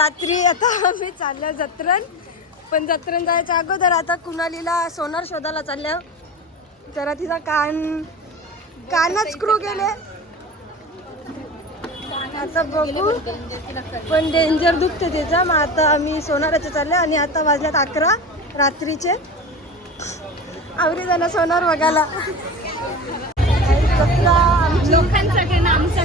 रात्री आता आम्ही चाललो जत्रण. पण जत्रण जायच्या अगोदर आता कुणालीला सोनार शोधायला चालल्या. तर तिचा कान कानच क्रू गेले. आता बघू. पण डेंजर दुखते त्याचा मग आता आम्ही सोनाराचे चालले आणि आता वाजल्यात अकरा रात्रीचे. आवरी जाणार सोनार बघायला. आमच्या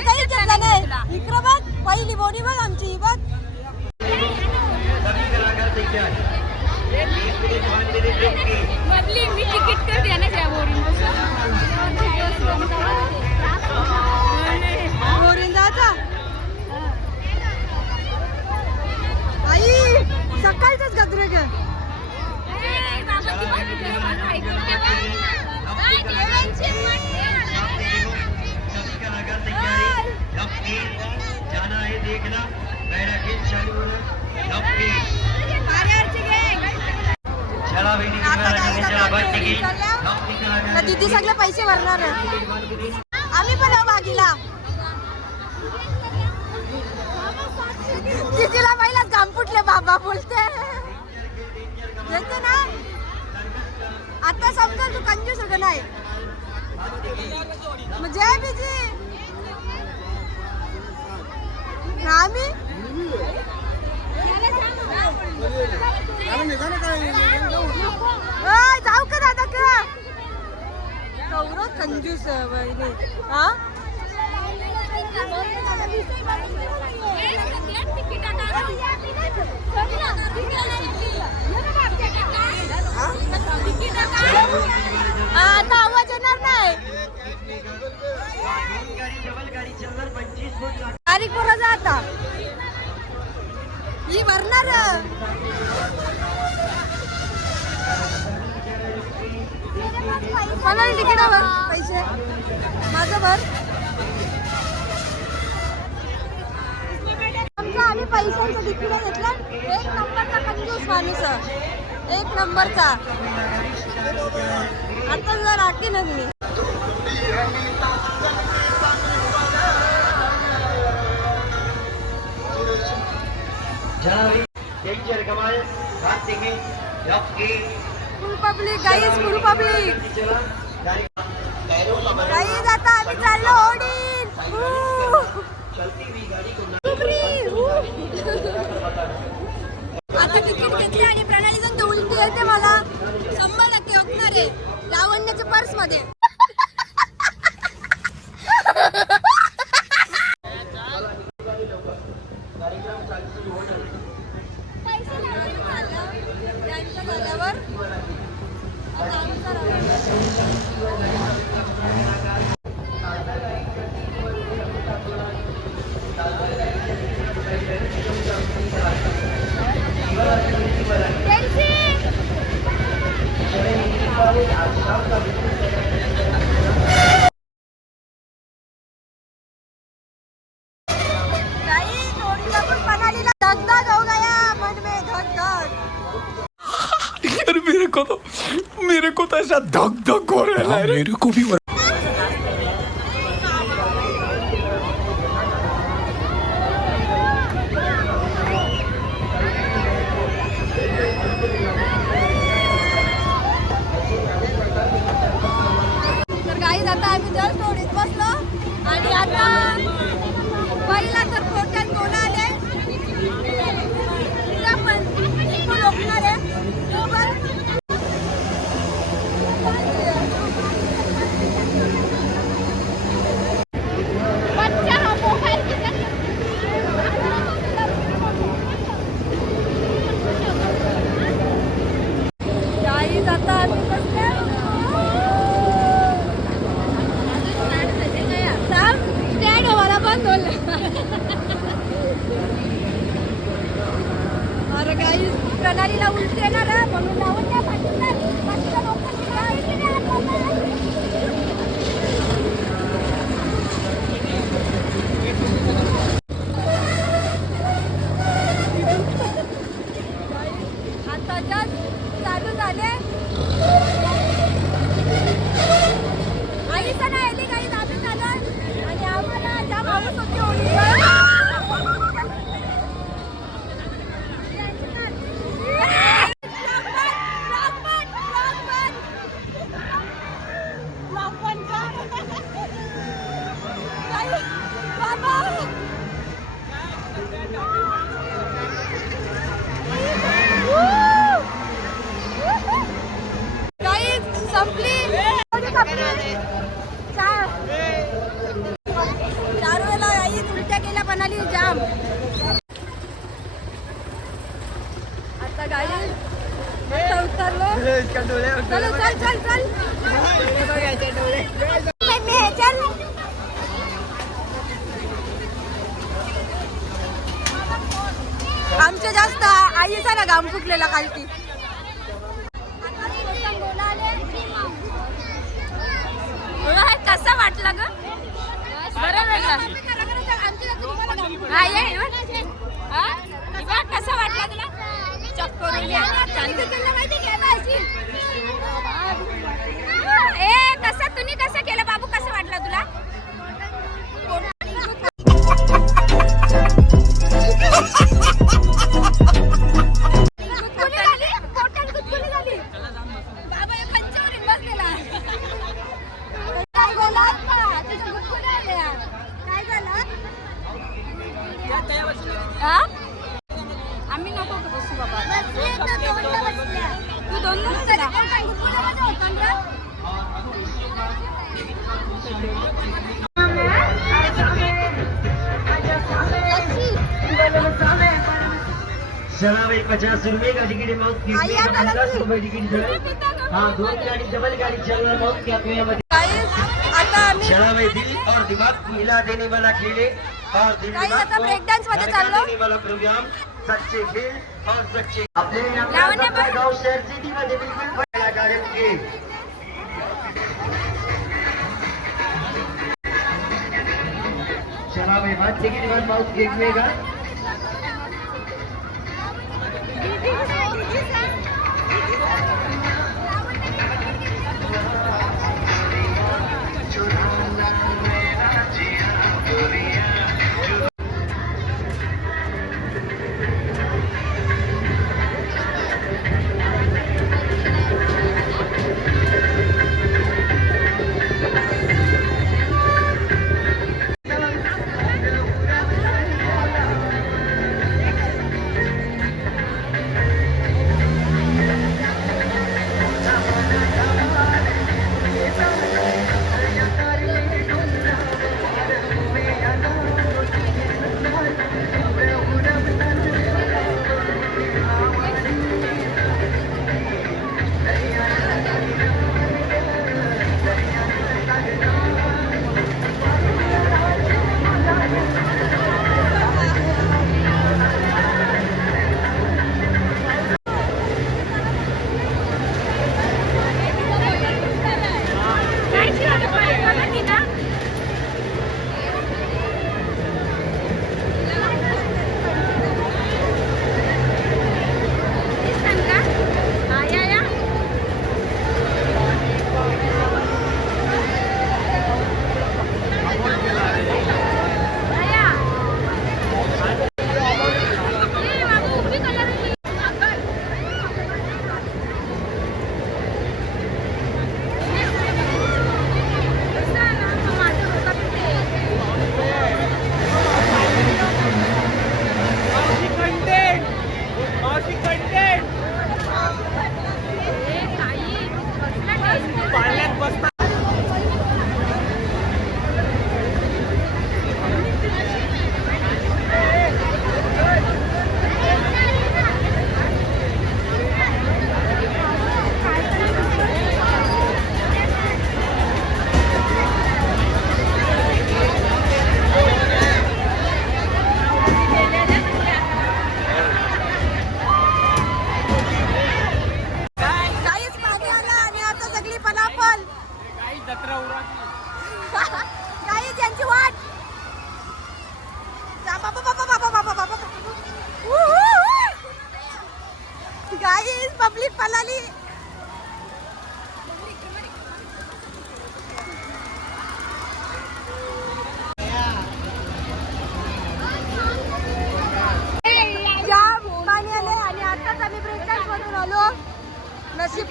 काहीच घेतला नाही. इकडं बघ पहिली बोनी बघ आमची बघ. मधली मी तिकीट कर द्या ना त्या बोर्डिंग बोरीन जायचा आई सकाळचंच गजरे जाना है देखना मेरा खेल चालू. चला चला दीदी सगळे पैसे भरणार. आम्ही पण भागीला. दीदीला पहिला घाम फुटले बाबा बोलते. ना? आता समजा तू कंजूस नाही? जय बिजी. आम्ही? जाऊ का दादा का? कौरव कंजूस आहे हा हा, आता आवाज येणार नाही. तारीख पोराचा आता. ही भरणार कोणाला तिकिटावर पैसे. माझं भर. आमचा आम्ही पैशांचं तिकीट घेतलं. एक नंबरचा कंजूस माणूस एक नंबरचा. आता जर राखी मी full public guys full public guys आता आम्ही चाललो हू. आता तिकीट घेतले आणि प्रणाली जण उलटी येते मला. शंभर टक्के होणार आहे लावण्याच्या पर्समध्ये पैसे लावायला चाललं. यांचं झाल्यावर आता आमचं राहिलं. गाई जोडीला पण मनालीला धगधग हो गया मन में धगधग यार मेरे को तो मेरे को तो ऐसा धक धक हो रहा है। मेरे को भी আপনারা चला भाई पचास रुपए का टिकट मौत पचास रुपये टिकट हाँ दो गाड़ी डबल गाड़ी चल रहा मौत की आपको चला भाई दिल और दिमाग को हिला देने वाला खेले और दिल दिमाग को देने वाला प्रोग्राम सच्चे खेल और सच्चे अपने गाँव शहर सिटी में बिल्कुल कार्यक्रम के चला भाई हाथ टिकट वन माउथ गेट का?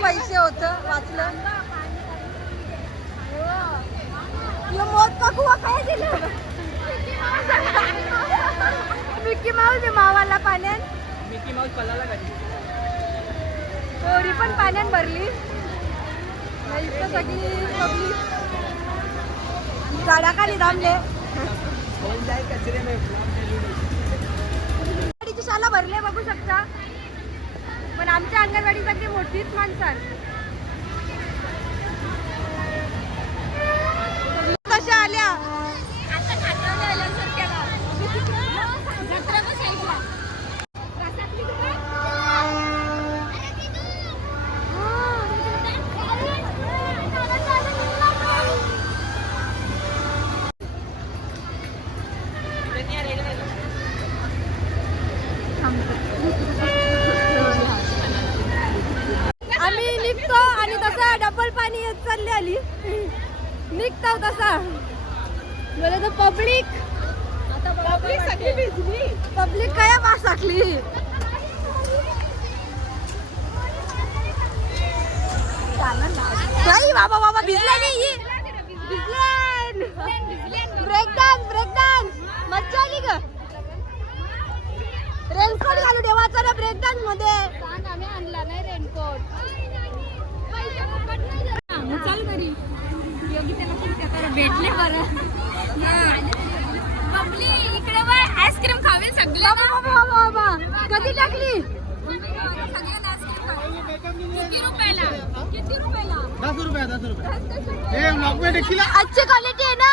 पैसे होत वाचलं. काय दिलं मिक्की माऊस मावाला पाण्यात. मिक्की माऊस पल्ला थोडी पण पाण्यात भरली. सगळी सगळी झाडाखाली थांबले कचरे शाला भरले बघू शकता. पण आमच्या अंगणवाडी मोठीच माणसं कशा आल्या आता खाताना आल्यासारख्याला. जत्रा पण साईडला. रसातली तू काय? अरे तिथं. आम्ही निघतो आणि तसा डबल पाणी येत चालली आली निघतो तसा बरं तर पब्लिक. पब्लिक सगळी भिजली पब्लिक काय पास टाकली नाही बाबा बाबा भिजले नाही. ब्रेक डान्स ब्रेक डान्स मज्जा आली ग. रेनकोट घालू देवाचा ना ब्रेक डान्समध्ये. आम्ही आणला नाही रेनकोट चल घरी. योगी त्याला भेटले बरं. बबली इकडे बघ आईस्क्रीम खावेल सगळे बाबा बाबा बाबा बाबा. कधी टाकली सगळ्यांना आईस्क्रीम खावेल किती रुपयाला? किती रुपयाला? दस रुपये दस रुपये. ए ब्लॉक में देखी अच्छी क्वालिटी है ना?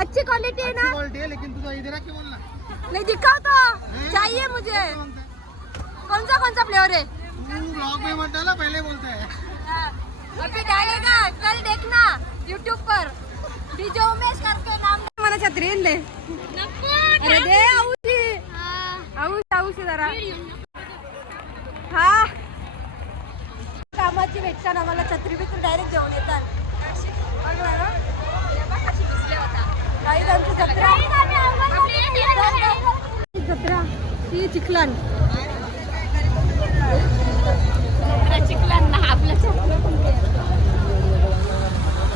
अच्छी क्वालिटी है ना? क्वालिटी है लेकिन तू इधर आके बोलना नहीं दिखाओ तो चाहिए मुझे. कौन सा कौन सा फ्लेवर है ब्लॉग में मत डाला पहले बोलते हैं. अभी डालेगा कल देखना यूट्यूब पर. डीजे उमेश करके नाम नको अरे दे आऊशी आऊश आऊशी जरा. हा. कामाची भेटतात आम्हाला छत्री बित्री डायरेक्ट जेवण येतात. बरोबर ना? काही आमची जत्रा जत्रा. ती चिखलान. चिखलांना आपलं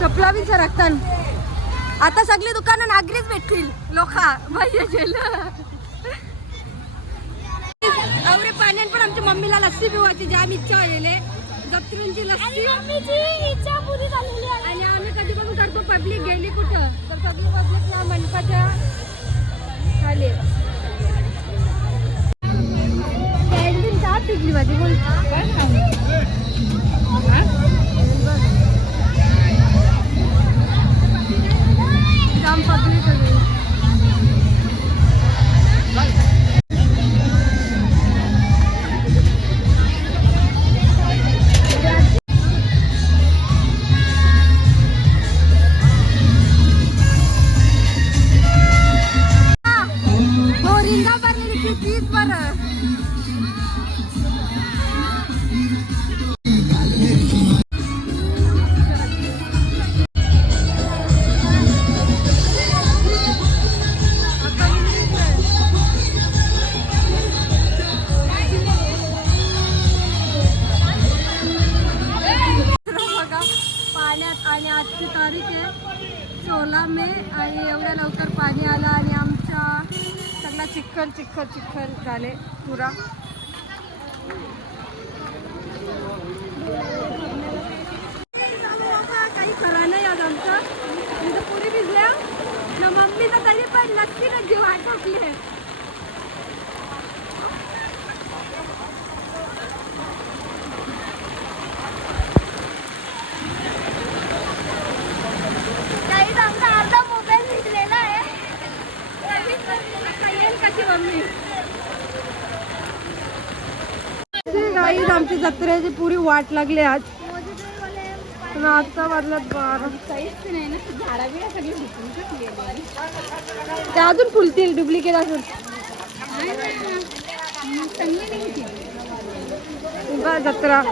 चपला. बी आता सगळी दुकानं नागरीच भेटतील. लोका अवरे पाण्यात पण आमच्या मम्मीला लस्सी पिवायची जाम इच्छा झालेली. जत्रूंची लस्सी. आणि आम्ही कधी पण करतो पब्लिक गेली कुठं? तर सगळी पब्लिक ना मनपाच्या खाली. पिकली माझी बोल. मम्मी तर तरी पण नक्की ना जीव आटोपली आहे. आमचा जत्रेची पुरी वाट लागली आज. आता वाजलात बारा. ते अजून फुलतील डुप्लिकेट असून उगा जत्रा.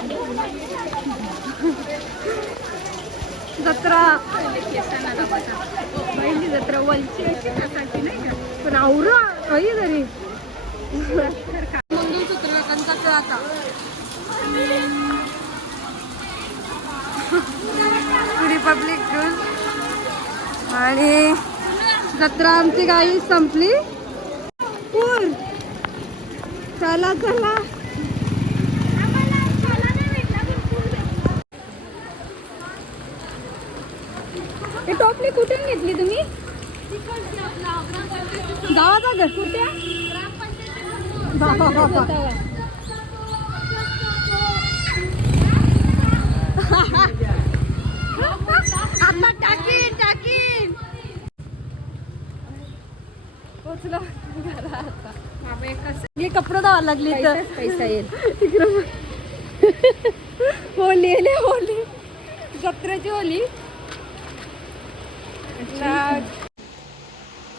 जत्रा. पहिली जत्रा वलची अशी नाही का पण आवरा काही तरी. मंगळसूत्र कंचा आता. पुरी पब्लिक घेऊन आणि जत्रा आमची गाई संपली. पूर चला चला. हे टोपली कुठून घेतली तुम्ही? गावाचा घर कुठे बाबा बाबा. पोचलो घरात. कपडे धावा लागली तर. पैसा येईल होली आली, होली. जत्रेची होली.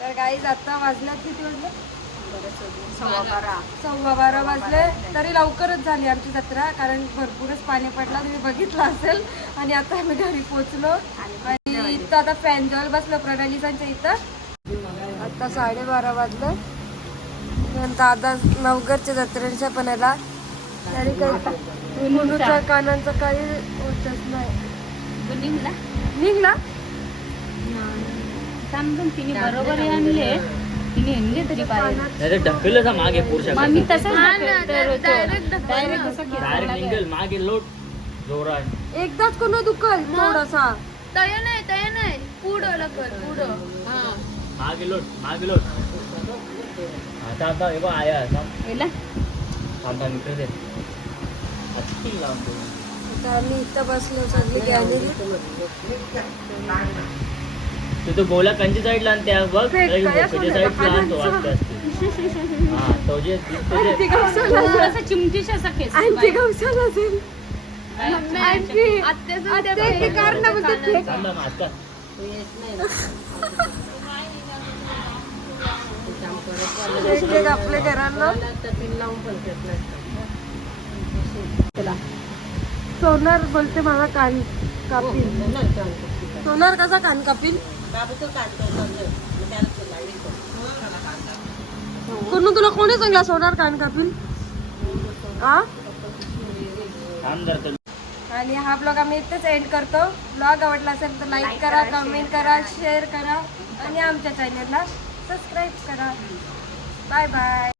तर गाईज आता वाजल्यात किती वाजले? सव्वा बारा. सव्वा बारा वाजले. तरी लवकरच झाली आमची जत्रा कारण भरपूरच पाणी पडला. तुम्ही बघितलं असेल. आणि आता आम्ही घरी पोचलो आणि इथं आता फॅन जवळ बसलो प्रणालीसांच्या इथं. आता साडेबारा वाजले. दादा नवगरच्या जत्रेच्या पण याला. आणि काही मुलूच्या कानांचं काही होतच नाही. निघला? तिने बरोबर आणले. तिने आणले तरी तर ढकललं मागे पुरुषा मग मी तसं डायरेक्ट मागे लोट जोरात. एकदाच कोण दुखल? थोडासा. तय नाही तय नाही. पुढं कर पुढं. मागे लोट मागे लोट आता आता हे बघ आया थांब गेला थांब थांब इकडे दे. अति लांब दे. आता आम्ही इथं बसलो सगळी गॅलरी. तू तो गोला कंची साईडला आणि त्या बघ त्याच्या साईडला. असते. हा तो जे थोडासा चिमटीश असा केस आणखी गवसाला असेल. आणखी आत्या की कारण बोलते फेक. थांब ना आता. एक एक आपल्या घरांना. सोनार बोलते मला कान कापील. सोनार कसा कान कापील? कोण तुला कोणी सांगला सोनार कान कापील? हा आणि हा ब्लॉग आम्ही इथेच एंड करतो. ब्लॉग आवडला असेल तर लाईक करा कमेंट करा शेअर करा आणि आमच्या चॅनलला सबस्क्राईब करा. 拜拜。